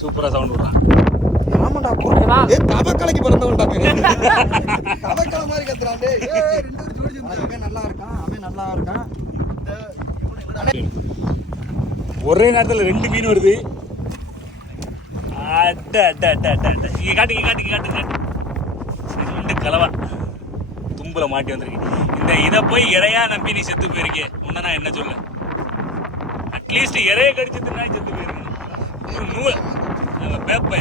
சூப்பரா சவுண்ட் விடுறான். ஆமாடா குறுக்கா தவக்கலைக்கு பிறந்தவன்டாங்க. தவக்கலை மாதிரி கத்துறான். ரெண்டு ஜோடி அவன் நல்லா இருக்கான், அவன் நல்லா இருக்கான். ஒரே நேரத்தில் 2 மீன் வருது. அட்ட அட்ட அட்ட அட்ட அட்ட இங்கே காட்டு 2 கலவா தும்புல மாட்டி வந்திருக்கு. இதை போய் இறையா நம்பி நீ செத்து போயிருக்கே, உன்ன நான் என்ன சொல்ல? அட்லீஸ்ட் இறைய கடிச்சது நான் செத்து போயிருக்கேன். ஒரு நூல் பேப்ப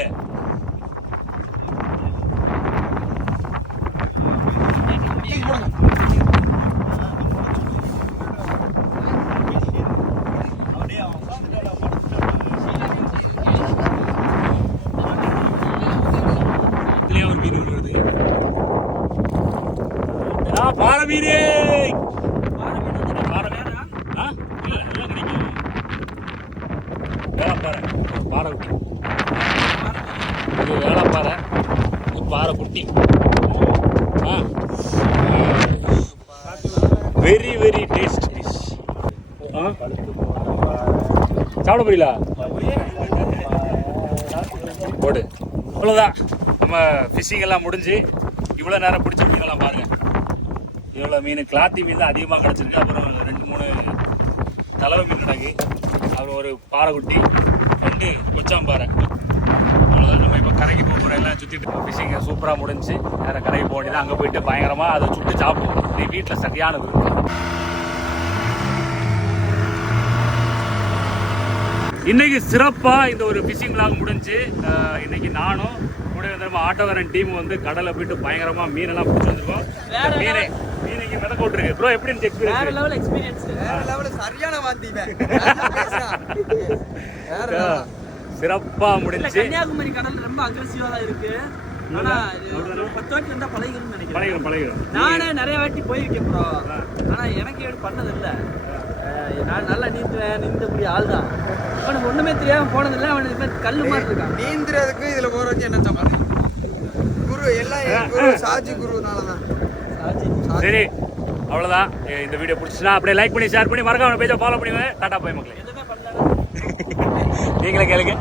ஒரு மீன் வருது. பாறை மீனே பாறை குட்டி. இது வேலைப்பாறை, இது பாறை குட்டி. Very very taste dish. சாப்பிட புரியல போடு. அவ்வளோதான், நம்ம ஃபிஷ்ஷிங் எல்லாம் முடிஞ்சு இவ்வளோ நேரம் பிடிச்ச மீனெல்லாம் பாருங்கள். இவ்வளோ மீன் கிளாத்தி மீன் தான் அதிகமாக கிடச்சிருக்கு. அப்புறம் 2-3 தலைவை மீன் கிடக்கு. அப்புறம் ஒரு பாறைக்குட்டி, 2 கொச்சாம்பாறை. அவ்வளோதான். நம்ம இப்போ கரைக்கு போகிற எல்லாம் சுற்றிட்டு ஃபிஷ்ஷிங் சூப்பராக முடிஞ்சு வேறு கரைக்கு போக வேண்டியது. அங்கே போயிட்டு பயங்கரமாக அதை சுட்டு சாப்பிடுவோம். நீ வீட்டில் சரியான விருப்பம். இன்னைக்கு சிறப்பாக இந்த ஒரு ஃபிஷிங் விளாக் முடிஞ்சு. இன்னைக்கு நானும் கூட வந்து ஆட்டோக்காரன் டீம் வந்து கடலை போயிட்டு பயங்கரமாக மீனெல்லாம் பிடிச்சி வந்துருக்கோம். மீன் இங்கே மிதக்க விட்டுருக்கு. ப்ரோ எப்படி இருந்துச்சு எக்ஸ்பீரியன்ஸ்? வேற லெவல் எக்ஸ்பீரியன்ஸ், வேற லெவல். சரியான வாந்திவே சிறப்பாக முடிஞ்சு. கன்னியாகுமரி கடல் ரொம்ப அக்ரெசிவாக தான் இருக்கு. ஆனா 10 வாட்டி இருந்தா பழகிரும்னு நினைக்கிறேன். பழகிரும். நானே நிறைய வாட்டி போயிருக்கேன் ப்ரோ. ஆனா எனக்கு ஏடு பண்ணதில்லை. நான் நல்லா நீந்தக்கூடிய ஆள் தான். அவனுக்கு ஒண்ணுமே தெரியாம போனதில்லை. அவனுக்கு கல்லு மாதிரி இருக்கான். நீந்துறதுக்கு இதுல போறதுக்கு என்ன சம்பந்தம்? குரு எல்லாம் குரு சாஜி குருனாலதான். சரி, அவ்வளவுதான். இந்த வீடியோ பிடிச்சிச்சுன்னா அப்படியே லைக் பண்ணி ஷேர் பண்ணி மறக்காம பேஜை ஃபாலோ பண்ணுங்க. டாடா பாய் மக்களே. நீங்களே கேளுங்க.